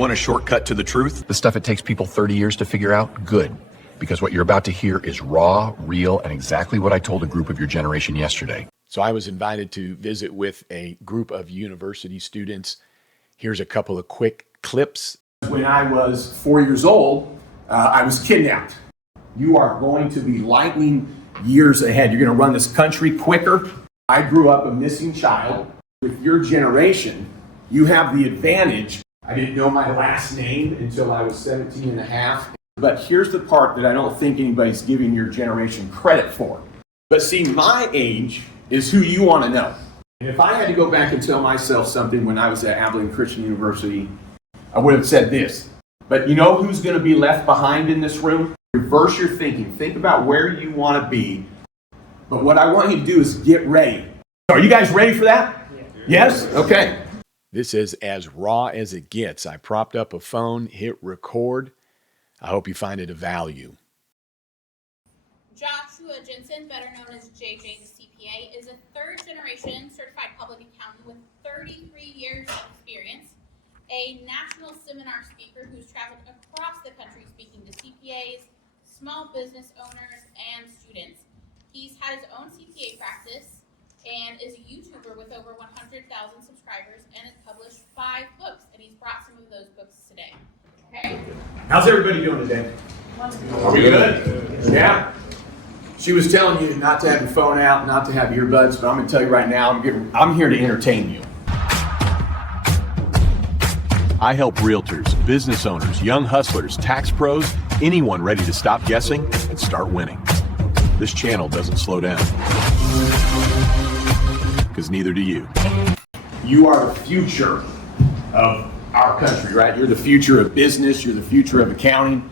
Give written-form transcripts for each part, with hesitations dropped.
Want a shortcut to the truth? The stuff it takes people 30 years to figure out? Good. Because what you're about to hear is raw, real, and exactly what I told a group of your generation yesterday. So I was invited to visit with a group of university students. Here's a couple of quick clips. When I was 4 years old, I was kidnapped. You are going to be lightning years ahead. You're going to run this country quicker. I grew up a missing child. With your generation, you have the advantage. I didn't know my last name until I was 17 and a half. But here's the part that I don't think anybody's giving your generation credit for. But see, my age is who you want to know. And if I had to go back and tell myself something when I was at Abilene Christian University, I would have said this. But you know who's going to be left behind in this room? Reverse your thinking. Think about where you want to be. But what I want you to do is get ready. Are you guys ready for that? Yes? Okay. This is as raw as it gets. I propped up a phone, hit record. I hope you find it of value. Joshua Jensen, better known as JJ the CPA, is a third-generation certified public accountant with 33 years of experience, a national seminar speaker who's traveled across the country speaking to CPAs, small business owners, and students. He's had his own CPA practice and is a YouTuber with over 100,000 subscribers and has published 5 books, and he's brought some of those books today. Okay? How's everybody doing today? Are we good? Yeah. She was telling you not to have your phone out, not to have earbuds, but I'm going to tell you right now, I'm here to entertain you. I help realtors, business owners, young hustlers, tax pros, anyone ready to stop guessing and start winning. This channel doesn't slow down. Because neither do you. You are the future of our country, right? You're the future of business, you're the future of accounting.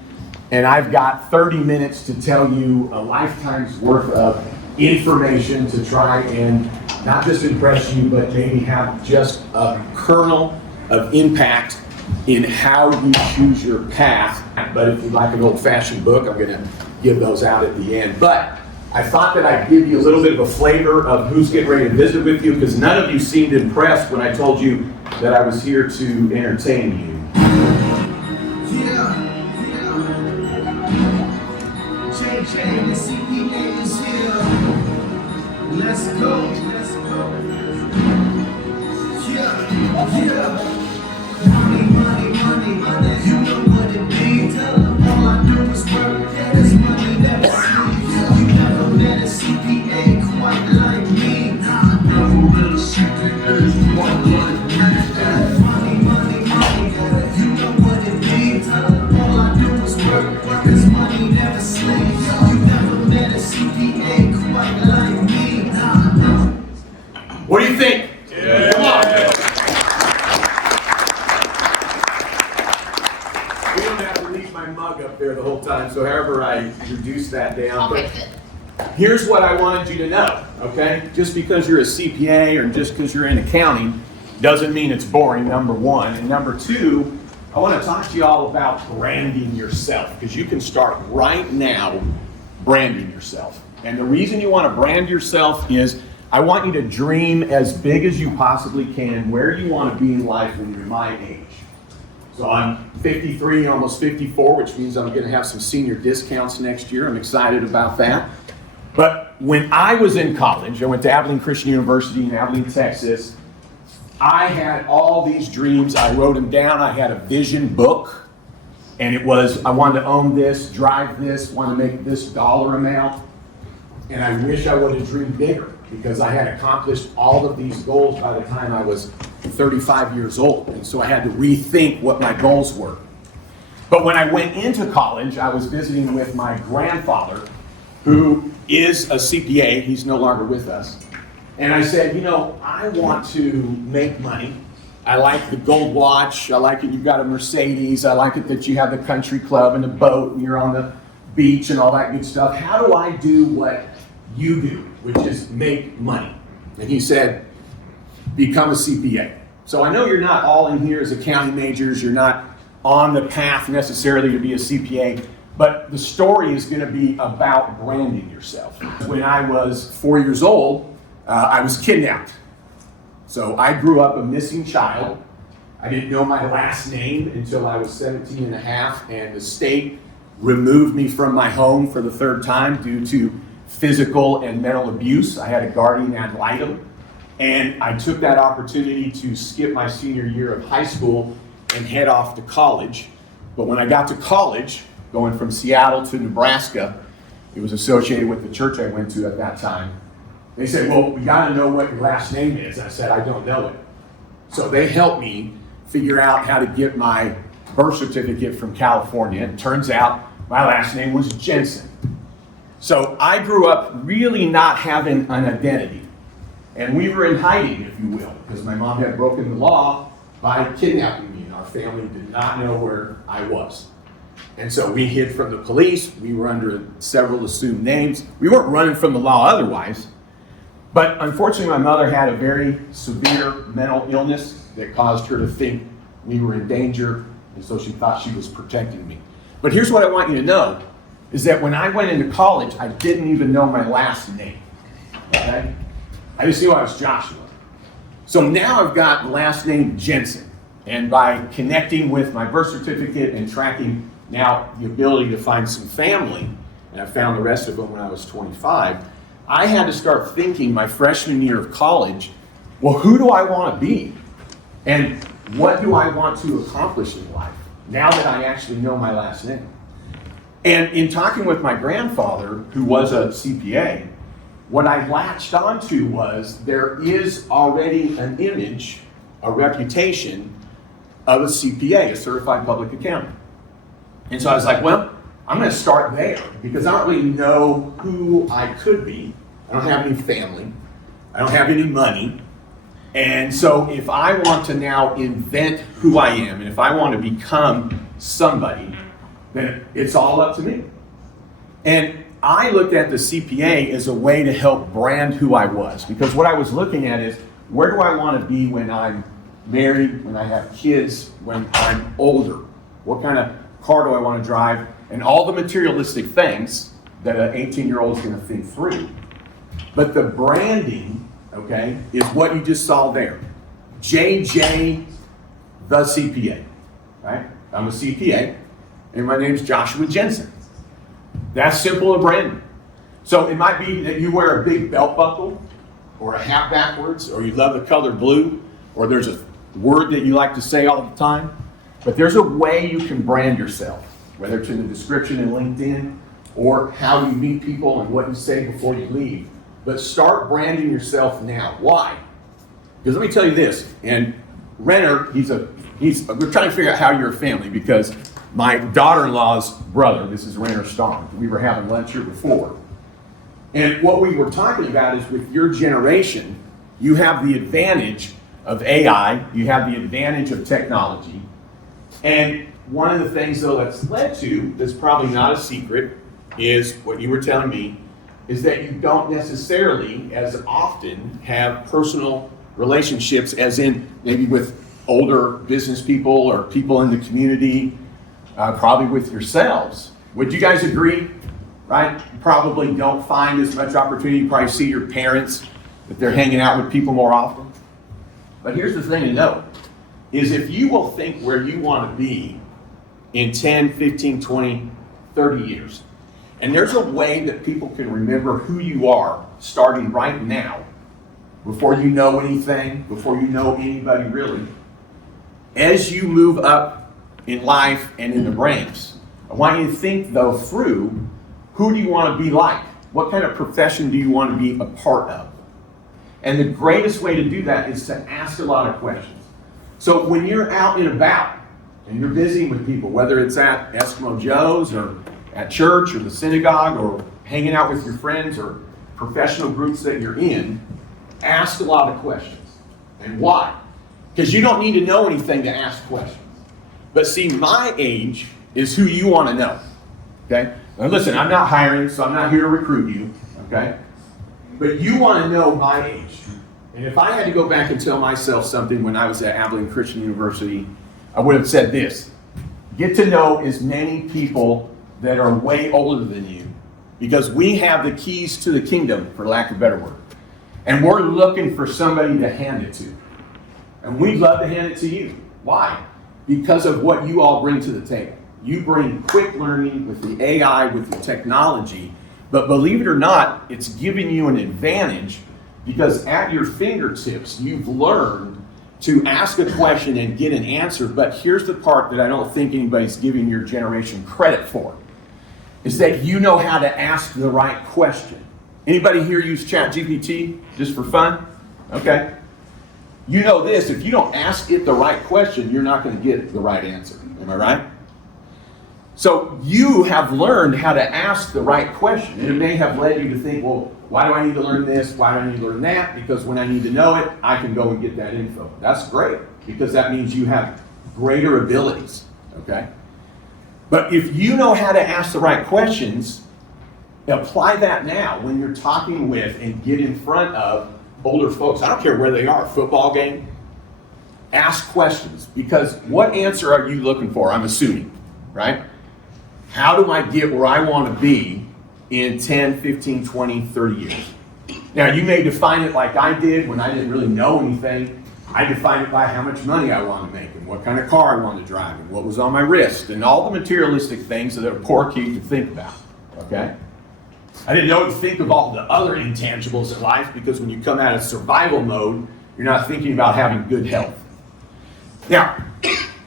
And I've got 30 minutes to tell you a lifetime's worth of information to try and not just impress you, but maybe have just a kernel of impact in how you choose your path. But if you like an old-fashioned book, I'm going to give those out at the end. But I thought that I'd give you a little bit of a flavor of who's getting ready to visit with you, because none of you seemed impressed when I told you that I was here to entertain you. JJ, the CPA is here. Let's go. Yeah. Money. You know what it means. All I do is work. Yeah, this money never sleeps. You never met a CPA quite like me. Nah, never met a CPA quite like me. Money. You know what it means. All I do is work. This money never sleeps. You never met a CPA quite like me. Nah. What do you think? Yeah. Come on. We don't have to leave my mug up there the whole time, so however I reduce that down. Okay, good. Here's what I wanted you to know, okay? Just because you're a CPA or just because you're in accounting doesn't mean it's boring, number one. And number two, I want to talk to you all about branding yourself, because you can start right now branding yourself. And the reason you want to brand yourself is I want you to dream as big as you possibly can where you want to be in life when you're my age. So I'm 53, almost 54, which means I'm going to have some senior discounts next year. I'm excited about that. But when I was in college, I went to Abilene Christian University in Abilene, Texas. I had all these dreams. I wrote them down. I had a vision book. And it was, I wanted to own this, drive this, want to make this dollar amount. And I wish I would have dreamed bigger, because I had accomplished all of these goals by the time I was 35 years old. And so I had to rethink what my goals were. But when I went into college, I was visiting with my grandfather, who is a CPA. He's no longer with us. And I said, you know, I want to make money. I like the gold watch. I like it you've got a Mercedes. I like it that you have the country club and the boat and you're on the beach and all that good stuff. How do I do what you do, which is make money? And he said, become a CPA. So I know you're not all in here as accounting majors. You're not on the path necessarily to be a CPA, but the story is going to be about branding yourself. When I was 4 years old, I was kidnapped. So I grew up a missing child, I didn't know my last name until I was 17 and a half, and the state removed me from my home for the third time due to physical and mental abuse. I had a guardian ad litem, and I took that opportunity to skip my senior year of high school and head off to college. But when I got to college, going from Seattle to Nebraska, it was associated with the church I went to at that time. They said, well, we got to know what your last name is. I said, I don't know it. So they helped me figure out how to get my birth certificate from California. It turns out my last name was Jensen. So I grew up really not having an identity. And we were in hiding, if you will, because my mom had broken the law by kidnapping me, and our family did not know where I was. And so we hid from the police. We were under several assumed names. We weren't running from the law otherwise. But unfortunately, my mother had a very severe mental illness that caused her to think we were in danger, and so she thought she was protecting me. But here's what I want you to know, is that when I went into college, I didn't even know my last name, okay? I just knew I was Joshua. So now I've got the last name Jensen, and by connecting with my birth certificate and tracking now the ability to find some family, and I found the rest of them when I was 25, I had to start thinking my freshman year of college, well, who do I want to be? And what do I want to accomplish in life now that I actually know my last name? And in talking with my grandfather, who was a CPA, what I latched onto was there is already an image, a reputation of a CPA, a certified public accountant. And so I was like, well, I'm going to start there because I don't really know who I could be. I don't have any family. I don't have any money. And so if I want to now invent who I am, and if I want to become somebody, then it's all up to me. And I looked at the CPA as a way to help brand who I was, because what I was looking at is, where do I want to be when I'm married, when I have kids, when I'm older? What kind of car do I want to drive? And all the materialistic things that an 18-year-old is going to think through. But the branding, okay, is what you just saw there. JJ, the CPA, right? I'm a CPA, and my name is Joshua Jensen. That's simple a branding. So it might be that you wear a big belt buckle, or a hat backwards, or you love the color blue, or there's a word that you like to say all the time. But there's a way you can brand yourself, whether it's in the description in LinkedIn, or how you meet people and what you say before you leave. But start branding yourself now. Why? Because let me tell you this, and Renner, we're trying to figure out how you're a family, because my daughter-in-law's brother, this is Renner Starr, we were having lunch here before. And what we were talking about is, with your generation, you have the advantage of AI, you have the advantage of technology. And one of the things, though, that's led to, that's probably not a secret, is what you were telling me, is that you don't necessarily as often have personal relationships, as in maybe with older business people or people in the community, probably with yourselves. Would you guys agree? Right? You probably don't find as much opportunity. You probably see your parents, that they're hanging out with people more often. But here's the thing to know, is if you will think where you want to be in 10, 15, 20, 30 years, and there's a way that people can remember who you are starting right now, before you know anything, before you know anybody really, as you move up in life and in the ranks, I want you to think, though, through, who do you want to be like? What kind of profession do you want to be a part of? And the greatest way to do that is to ask a lot of questions. So when you're out and about, and you're busy with people, whether it's at Eskimo Joe's, or at church, or the synagogue, or hanging out with your friends, or professional groups that you're in, ask a lot of questions. And why? Because you don't need to know anything to ask questions. But see, my age is who you want to know. Okay? Now listen, I'm not hiring, so I'm not here to recruit you. Okay? But you want to know my age. And if I had to go back and tell myself something when I was at Abilene Christian University, I would have said this: get to know as many people that are way older than you, because we have the keys to the kingdom, for lack of a better word. And we're looking for somebody to hand it to. And we'd love to hand it to you. Why? Because of what you all bring to the table. You bring quick learning with the AI, with the technology, but believe it or not, it's giving you an advantage because at your fingertips, you've learned to ask a question and get an answer. But here's the part that I don't think anybody's giving your generation credit for, is that you know how to ask the right question. Anybody here use ChatGPT just for fun? Okay. You know this, if you don't ask it the right question, you're not going to get the right answer. Am I right? So you have learned how to ask the right question. And it may have led you to think, well, why do I need to learn this? Why do I need to learn that? Because when I need to know it, I can go and get that info. That's great, because that means you have greater abilities, okay? But if you know how to ask the right questions, apply that now when you're talking with and get in front of older folks. I don't care where they are, football game. Ask questions, because what answer are you looking for? I'm assuming, right? How do I get where I want to be in 10, 15, 20, 30 years? Now, you may define it like I did when I didn't really know anything. I defined it by how much money I want to make and what kind of car I wanted to drive and what was on my wrist and all the materialistic things that a poor kid could think about, okay? I didn't know to think of all the other intangibles in life, because when you come out of survival mode, you're not thinking about having good health. Now,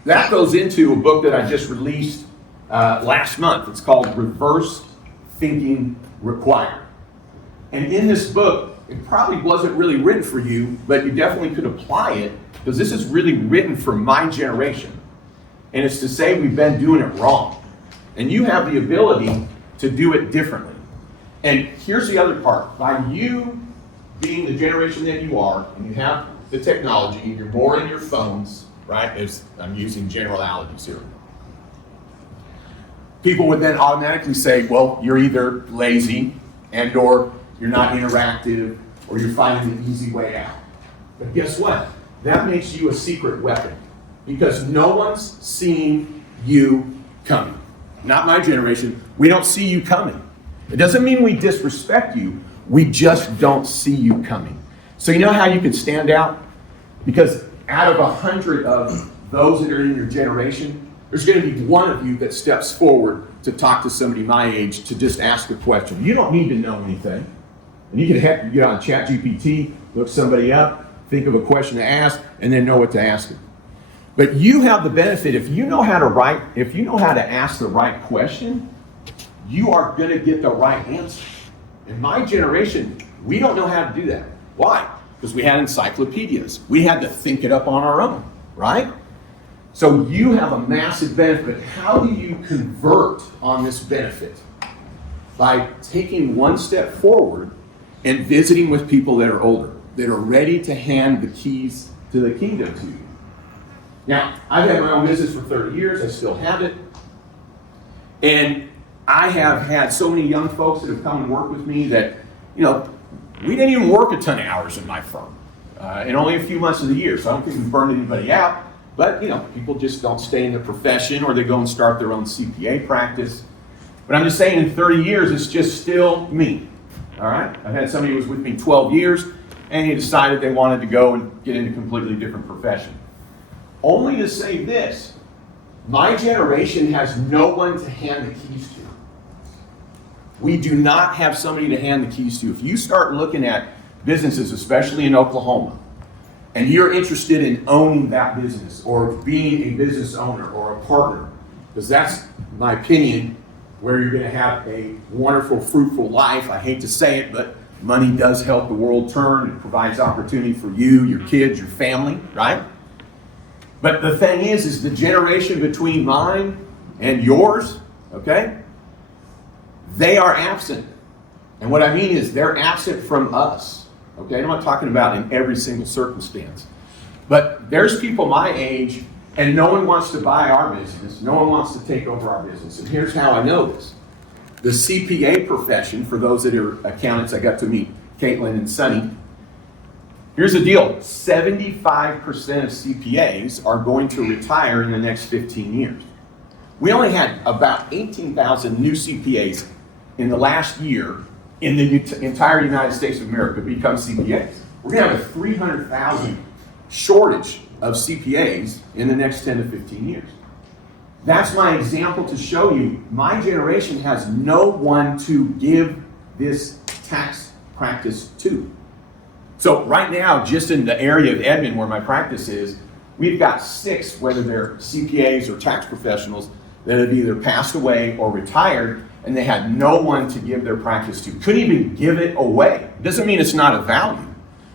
that goes into a book that I just released last month. It's called Reverse Thinking Required. And in this book, it probably wasn't really written for you, but you definitely could apply it, because this is really written for my generation. And it's to say we've been doing it wrong. And you have the ability to do it differently. And here's the other part. By you being the generation that you are, and you have the technology, you're more in your phones, right? As I'm using generalities here. People would then automatically say, well, you're either lazy and or you're not interactive, or you're finding the easy way out. But guess what? That makes you a secret weapon, because no one's seeing you coming. Not my generation. We don't see you coming. It doesn't mean we disrespect you. We just don't see you coming. So you know how you could stand out? Because out of 100 of those that are in your generation, there's going to be one of you that steps forward to talk to somebody my age to just ask a question. You don't need to know anything. And you can get on ChatGPT, look somebody up, think of a question to ask, and then know what to ask them. But you have the benefit, if you know how to ask the right question, you are going to get the right answer. In my generation, we don't know how to do that. Why? Because we had encyclopedias. We had to think it up on our own, right? So you have a massive benefit. How do you convert on this benefit? By taking one step forward and visiting with people that are older, that are ready to hand the keys to the kingdom to you. Now, I've had my own business for 30 years. I still have it. And I have had so many young folks that have come and worked with me that, we didn't even work a ton of hours in my firm, in only a few months of the year. So I don't think we've burned anybody out. But, people just don't stay in the profession, or they go and start their own CPA practice. But I'm just saying, in 30 years, it's just still me. All right? I've had somebody who was with me 12 years, and he decided they wanted to go and get into a completely different profession. Only to say this, my generation has no one to hand the keys to. We do not have somebody to hand the keys to. If you start looking at businesses, especially in Oklahoma, and you're interested in owning that business or being a business owner or a partner, because that's my opinion, where you're going to have a wonderful, fruitful life. I hate to say it, but money does help the world turn. It provides opportunity for you, your kids, your family, right? But the thing is the generation between mine and yours, okay, they are absent. And what I mean is they're absent from us. Okay, I'm not talking about in every single circumstance. But there's people my age, and no one wants to buy our business. No one wants to take over our business. And here's how I know this. The CPA profession, for those that are accountants, I got to meet Caitlin and Sonny. Here's the deal. 75% of CPAs are going to retire in the next 15 years. We only had about 18,000 new CPAs in the last year in the entire United States of America become CPAs. We're going to have a 300,000 shortage of CPAs in the next 10 to 15 years. That's my example to show you my generation has no one to give this tax practice to. So right now, just in the area of Edmond where my practice is, we've got 6, whether they're CPAs or tax professionals, that have either passed away or retired, and they had no one to give their practice to. Couldn't even give it away. Doesn't mean it's not of value,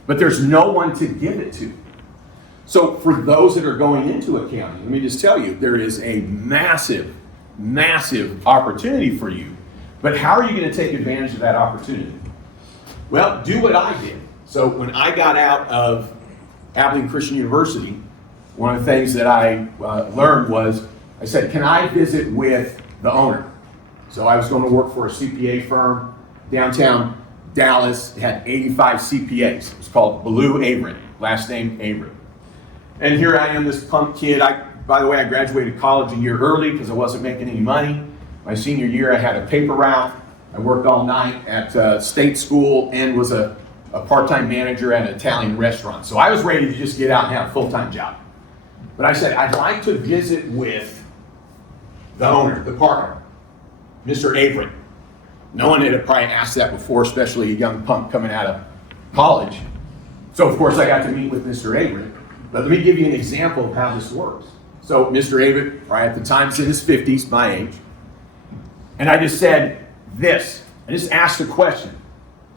but there's no one to give it to. So for those that are going into accounting, let me just tell you, there is a massive, massive opportunity for you. But how are you going to take advantage of that opportunity? Well, do what I did. So when I got out of Abilene Christian University, one of the things that I learned was, I said, can I visit with the owner? So I was going to work for a CPA firm downtown Dallas. It had 85 CPAs. It was called Blue Avery, last name Avery. And here I am, this punk kid. By the way, I graduated college a year early because I wasn't making any money. My senior year, I had a paper route. I worked all night at state school and was a part-time manager at an Italian restaurant. So I was ready to just get out and have a full-time job. But I said, I'd like to visit with the owner, the partner, Mr. Avery. No one had probably asked that before, especially a young punk coming out of college. So of course I got to meet with Mr. Avery. But let me give you an example of how this works. So Mr. Avery, right at the time, is in his 50s, my age. And I just said this. I just asked a question.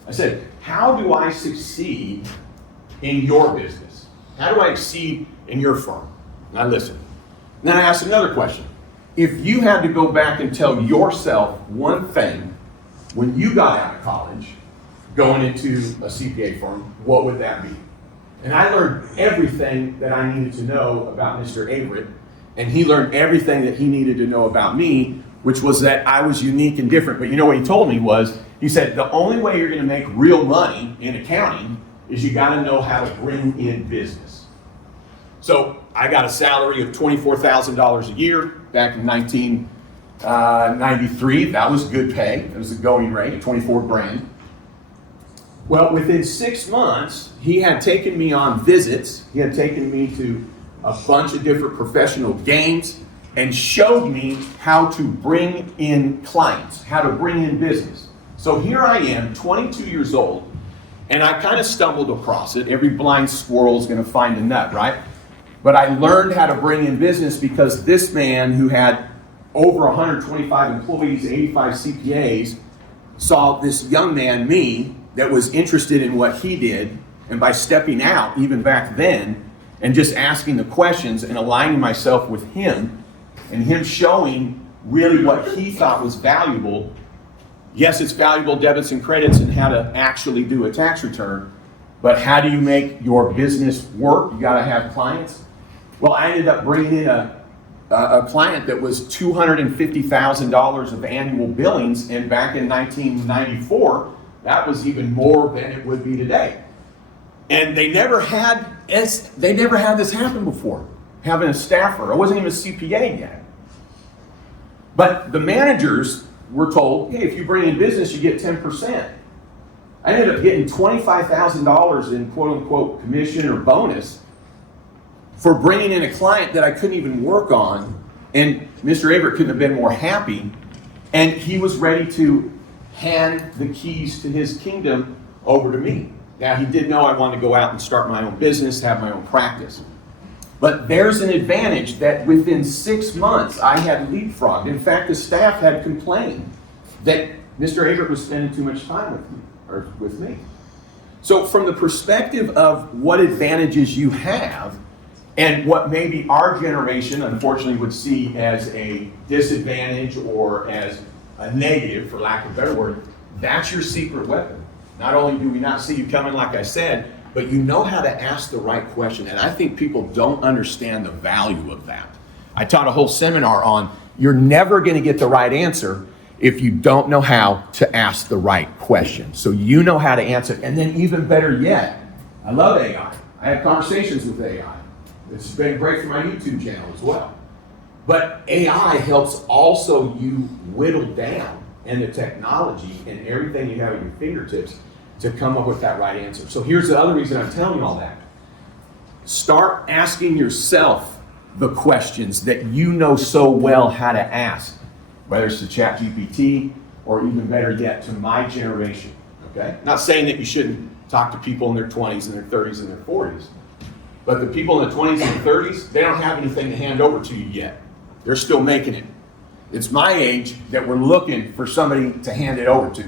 I said, how do I succeed in your business? How do I succeed in your firm? Now listen. And then I asked another question. If you had to go back and tell yourself one thing when you got out of college, going into a CPA firm, what would that be? And I learned everything that I needed to know about Mr. Avery, and he learned everything that he needed to know about me, which was that I was unique and different. But you know what he told me was, he said, the only way you're going to make real money in accounting is you got to know how to bring in business. So I got a salary of $24,000 a year back in 1993. That was good pay. It was a going rate, 24 grand. Well, within 6 months, he had taken me on visits. He had taken me to a bunch of different professional games and showed me how to bring in clients, how to bring in business. So here I am, 22 years old, and I kind of stumbled across it. Every blind squirrel is going to find a nut, right? But I learned how to bring in business because this man who had over 125 employees, 85 CPAs, saw this young man, me, that was interested in what he did, and by stepping out, even back then, and just asking the questions and aligning myself with him, and him showing really what he thought was valuable. Yes, it's valuable debits and credits and how to actually do a tax return, but how do you make your business work? You gotta have clients. Well, I ended up bringing in a client that was $250,000 of annual billings, and back in 1994, that was even more than it would be today. And they never had this happen before, having a staffer. I wasn't even a CPA yet. But the managers were told, hey, if you bring in business, you get 10%. I ended up getting $25,000 in quote unquote commission or bonus for bringing in a client that I couldn't even work on. And Mr. Avery couldn't have been more happy. And he was ready to hand the keys to his kingdom over to me. Now, he did know I wanted to go out and start my own business, have my own practice. But there's an advantage that within 6 months I had leapfrogged. In fact, the staff had complained that Mr. Avery was spending too much time with me. So from the perspective of what advantages you have, and what maybe our generation unfortunately would see as a disadvantage or as a negative, for lack of a better word, that's your secret weapon. Not only do we not see you coming, like I said, but you know how to ask the right question. And I think people don't understand the value of that. I taught a whole seminar on you're never going to get the right answer if you don't know how to ask the right question. So you know how to answer. And then even better yet, I love AI. I have conversations with AI. It's been great for my YouTube channel as well. But AI helps also you whittle down in the technology and everything you have at your fingertips to come up with that right answer. So here's the other reason I'm telling you all that. Start asking yourself the questions that you know so well how to ask, whether it's to ChatGPT or even better yet to my generation. Okay? Not saying that you shouldn't talk to people in their 20s and their 30s and their 40s, but the people in the 20s and 30s, they don't have anything to hand over to you yet. They're still making it. It's my age that we're looking for somebody to hand it over to.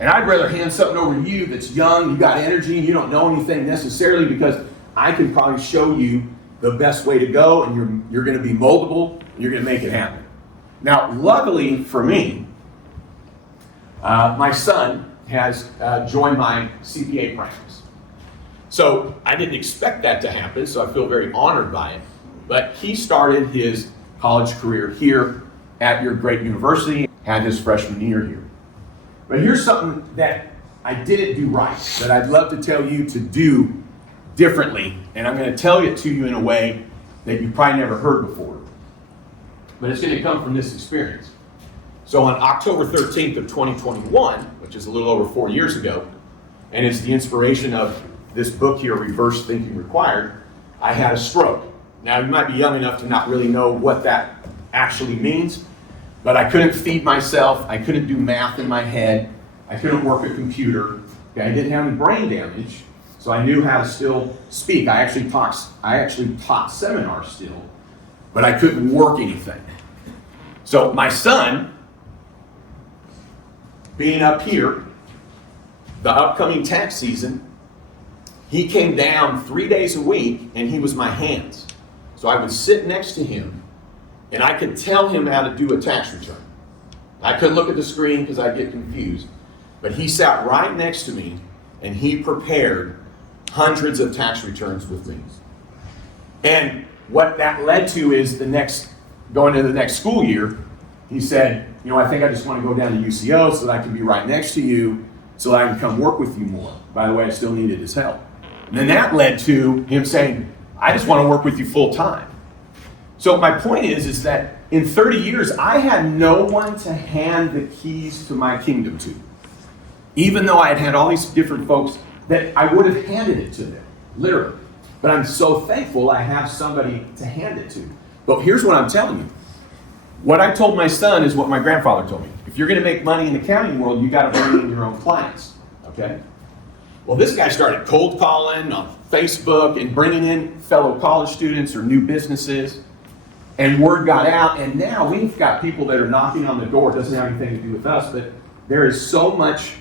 And I'd rather hand something over to you that's young, you got energy, you don't know anything necessarily, because I can probably show you the best way to go, and you're going to be moldable, and you're going to make it happen. Now, luckily for me, my son has joined my CPA practice. So I didn't expect that to happen, so I feel very honored by it. But he started his college career here at your great university, had his freshman year here. But here's something that I didn't do right, that I'd love to tell you to do differently, and I'm going to tell it to you in a way that you probably never heard before. But it's going to come from this experience. So on October 13th of 2021, which is a little over 4 years ago, and it's the inspiration of this book here, Reverse Thinking Required, I had a stroke. Now, you might be young enough to not really know what that actually means, but I couldn't feed myself, I couldn't do math in my head, I couldn't work a computer, okay? I didn't have any brain damage, so I knew how to still speak. I actually taught seminars still, but I couldn't work anything. So my son, being up here, the upcoming tax season, he came down 3 days a week, and he was my hands. So I would sit next to him, and I could tell him how to do a tax return. I couldn't look at the screen because I'd get confused. But he sat right next to me, and he prepared hundreds of tax returns with me. And what that led to is going into the next school year, he said, I think I just want to go down to UCO so that I can be right next to you, so that I can come work with you more. By the way, I still needed his help. And then that led to him saying, I just want to work with you full time. So my point is that in 30 years, I had no one to hand the keys to my kingdom to. Even though I had had all these different folks that I would have handed it to them, literally. But I'm so thankful I have somebody to hand it to. But here's what I'm telling you. What I told my son is what my grandfather told me. If you're going to make money in the accounting world, you got to bring in your own clients, okay? Well, this guy started cold calling on Facebook and bringing in fellow college students or new businesses, and word got out, and now we've got people that are knocking on the door. It doesn't have anything to do with us, but there is so much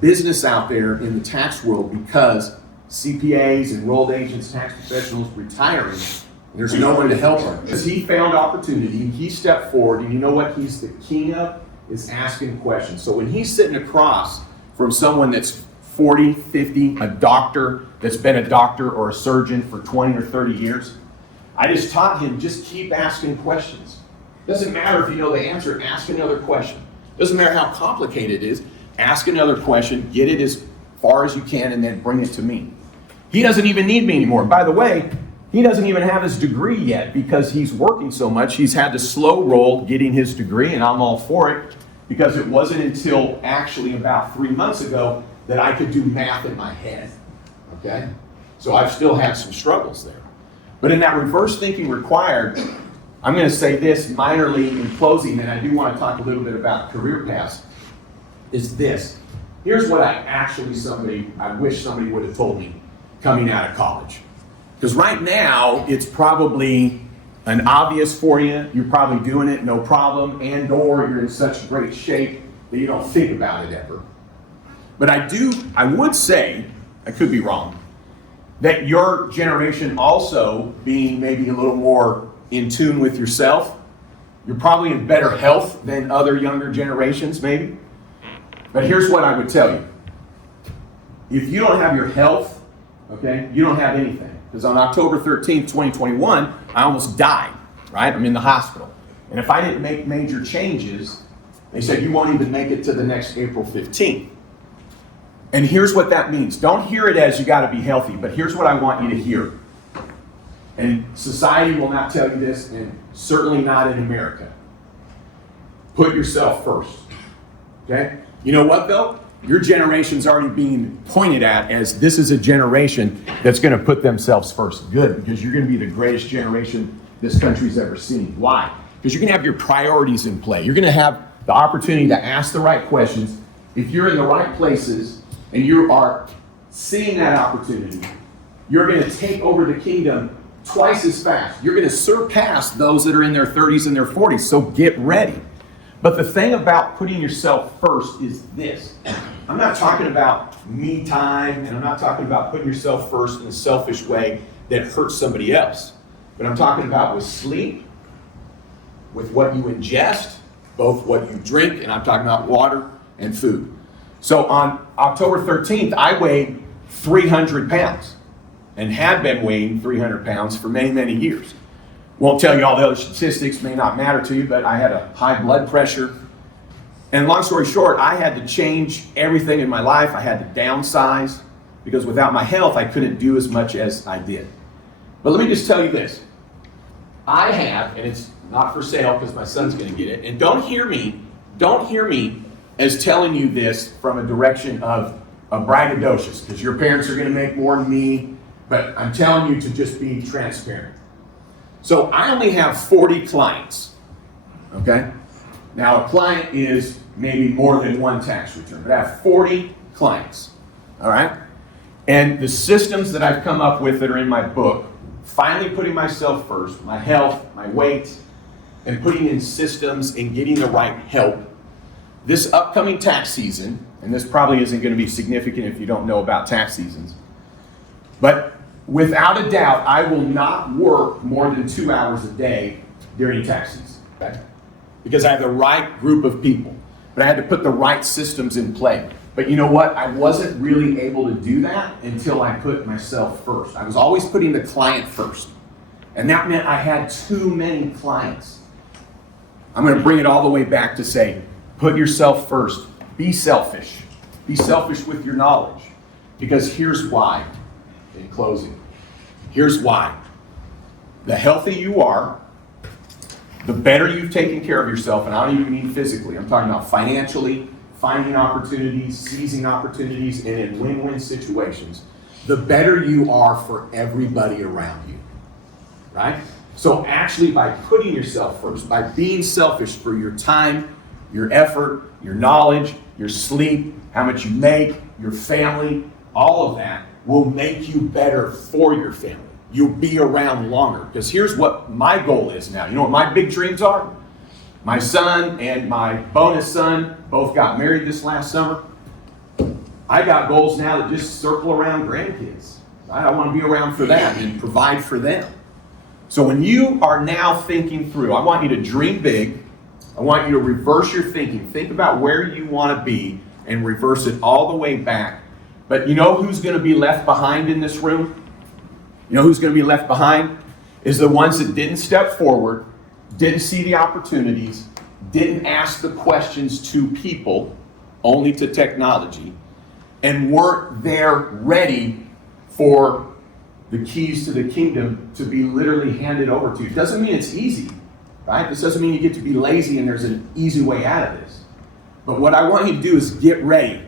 business out there in the tax world because CPAs, enrolled agents, tax professionals retiring. There's no one to help him. Because he found opportunity, he stepped forward, and you know what he's the king of? Is asking questions. So when he's sitting across from someone that's 40, 50, a doctor that's been a doctor or a surgeon for 20 or 30 years, I just taught him, just keep asking questions. Doesn't matter if you know the answer, ask another question. Doesn't matter how complicated it is, ask another question, get it as far as you can, and then bring it to me. He doesn't even need me anymore. By the way, he doesn't even have his degree yet because he's working so much. He's had to slow roll getting his degree, and I'm all for it, because it wasn't until actually about 3 months ago that I could do math in my head, okay? So I've still had some struggles there. But in that reverse thinking required, I'm going to say this minorly in closing, and I do want to talk a little bit about career paths, is this. Here's what I wish somebody would have told me coming out of college. Because right now, it's probably an obvious for you. You're probably doing it, no problem, and/or you're in such great shape that you don't think about it ever. But I would say, I could be wrong, that your generation also being maybe a little more in tune with yourself, you're probably in better health than other younger generations maybe. But here's what I would tell you. If you don't have your health, okay, you don't have anything. Because on October 13th, 2021, I almost died, right? I'm in the hospital. And if I didn't make major changes, they said you won't even make it to the next April 15th. And here's what that means. Don't hear it as you got to be healthy, but here's what I want you to hear. And society will not tell you this, and certainly not in America. Put yourself first, okay? You know what, though? Your generation's already being pointed at as this is a generation that's going to put themselves first. Good, because you're going to be the greatest generation this country's ever seen. Why? Because you're going to have your priorities in play. You're going to have the opportunity to ask the right questions. If you're in the right places and you are seeing that opportunity, you're going to take over the kingdom twice as fast. You're going to surpass those that are in their 30s and their 40s. So get ready. But the thing about putting yourself first is this. I'm not talking about me time, and I'm not talking about putting yourself first in a selfish way that hurts somebody else. But I'm talking about with sleep, with what you ingest, both what you drink, and I'm talking about water and food. So on October 13th, I weighed 300 pounds and had been weighing 300 pounds for many, many years. Won't tell you all the other statistics, may not matter to you, but I had a high blood pressure. And long story short, I had to change everything in my life. I had to downsize because without my health, I couldn't do as much as I did. But let me just tell you this. I have, and it's not for sale because my son's going to get it, and don't hear me as telling you this from a direction of braggadocious, because your parents are going to make more than me, but I'm telling you to just be transparent. So I only have 40 clients, okay? Now a client is maybe more than one tax return, but I have 40 clients, all right? And the systems that I've come up with that are in my book, finally putting myself first, my health, my weight, and putting in systems and getting the right help. This upcoming tax season, and this probably isn't going to be significant if you don't know about tax seasons, but without a doubt, I will not work more than 2 hours a day during tax season, okay? Because I have the right group of people, but I had to put the right systems in play. But you know what? I wasn't really able to do that until I put myself first. I was always putting the client first. And that meant I had too many clients. I'm going to bring it all the way back to say, put yourself first. Be selfish. Be selfish with your knowledge. Because here's why, in closing. Here's why. The healthier you are, the better you've taken care of yourself, and I don't even mean physically. I'm talking about financially, finding opportunities, seizing opportunities, and in win-win situations, the better you are for everybody around you, right? So actually by putting yourself first, by being selfish for your time, your effort, your knowledge, your sleep, how much you make, your family, all of that will make you better for your family. You'll be around longer. Because here's what my goal is now. You know what my big dreams are? My son and my bonus son both got married this last summer. I got goals now that just circle around grandkids. Right? I want to be around for that and provide for them. So when you are now thinking through, I want you to dream big. I want you to reverse your thinking. Think about where you want to be and reverse it all the way back. But you know who's going to be left behind in this room? You know who's going to be left behind? Is the ones that didn't step forward, didn't see the opportunities, didn't ask the questions to people, only to technology, and weren't there ready for the keys to the kingdom to be literally handed over to you. It doesn't mean it's easy, right? This doesn't mean you get to be lazy and there's an easy way out of this. But what I want you to do is get ready.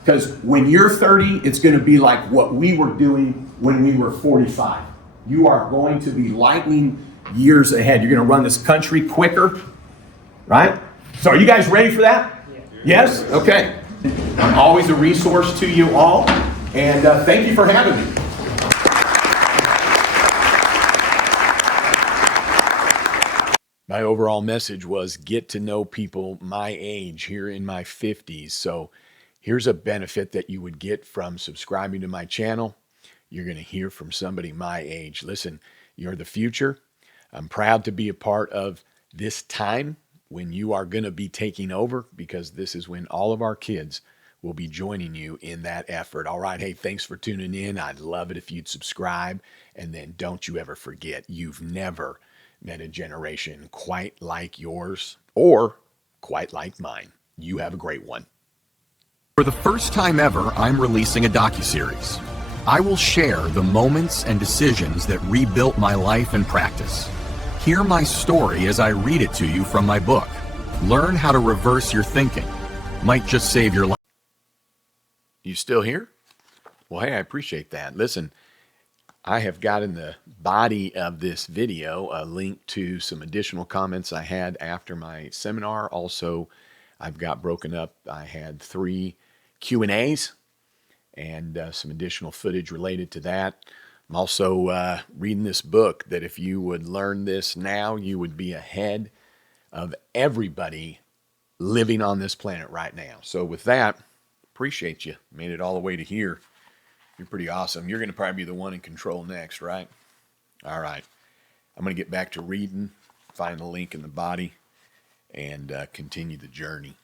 Because when you're 30, it's going to be like what we were doing when we were 45. You are going to be lightning years ahead. You're going to run this country quicker, right? So are you guys ready for that? Yes? Okay. I'm always a resource to you all. And thank you for having me. My overall message was get to know people my age here in my 50s. So here's a benefit that you would get from subscribing to my channel. You're going to hear from somebody my age. Listen, you're the future. I'm proud to be a part of this time when you are going to be taking over, because this is when all of our kids will be joining you in that effort. All right. Hey, thanks for tuning in. I'd love it if you'd subscribe. And then don't you ever forget, you've never met a generation quite like yours or quite like mine. You have a great one. For the first time ever, I'm releasing a docuseries. I will share the moments and decisions that rebuilt my life and practice. Hear my story as I read it to you from my book. Learn how to reverse your thinking. Might just save your life. You still here? Well, hey, I appreciate that. Listen, I have got in the body of this video a link to some additional comments I had after my seminar. Also, I've got broken up. I had 3 Q&As and some additional footage related to that. I'm also reading this book that if you would learn this now, you would be ahead of everybody living on this planet right now. So with that, appreciate you. Made it all the way to here. You're pretty awesome. You're going to probably be the one in control next, right? All right. I'm going to get back to reading, find the link in the body, and continue the journey.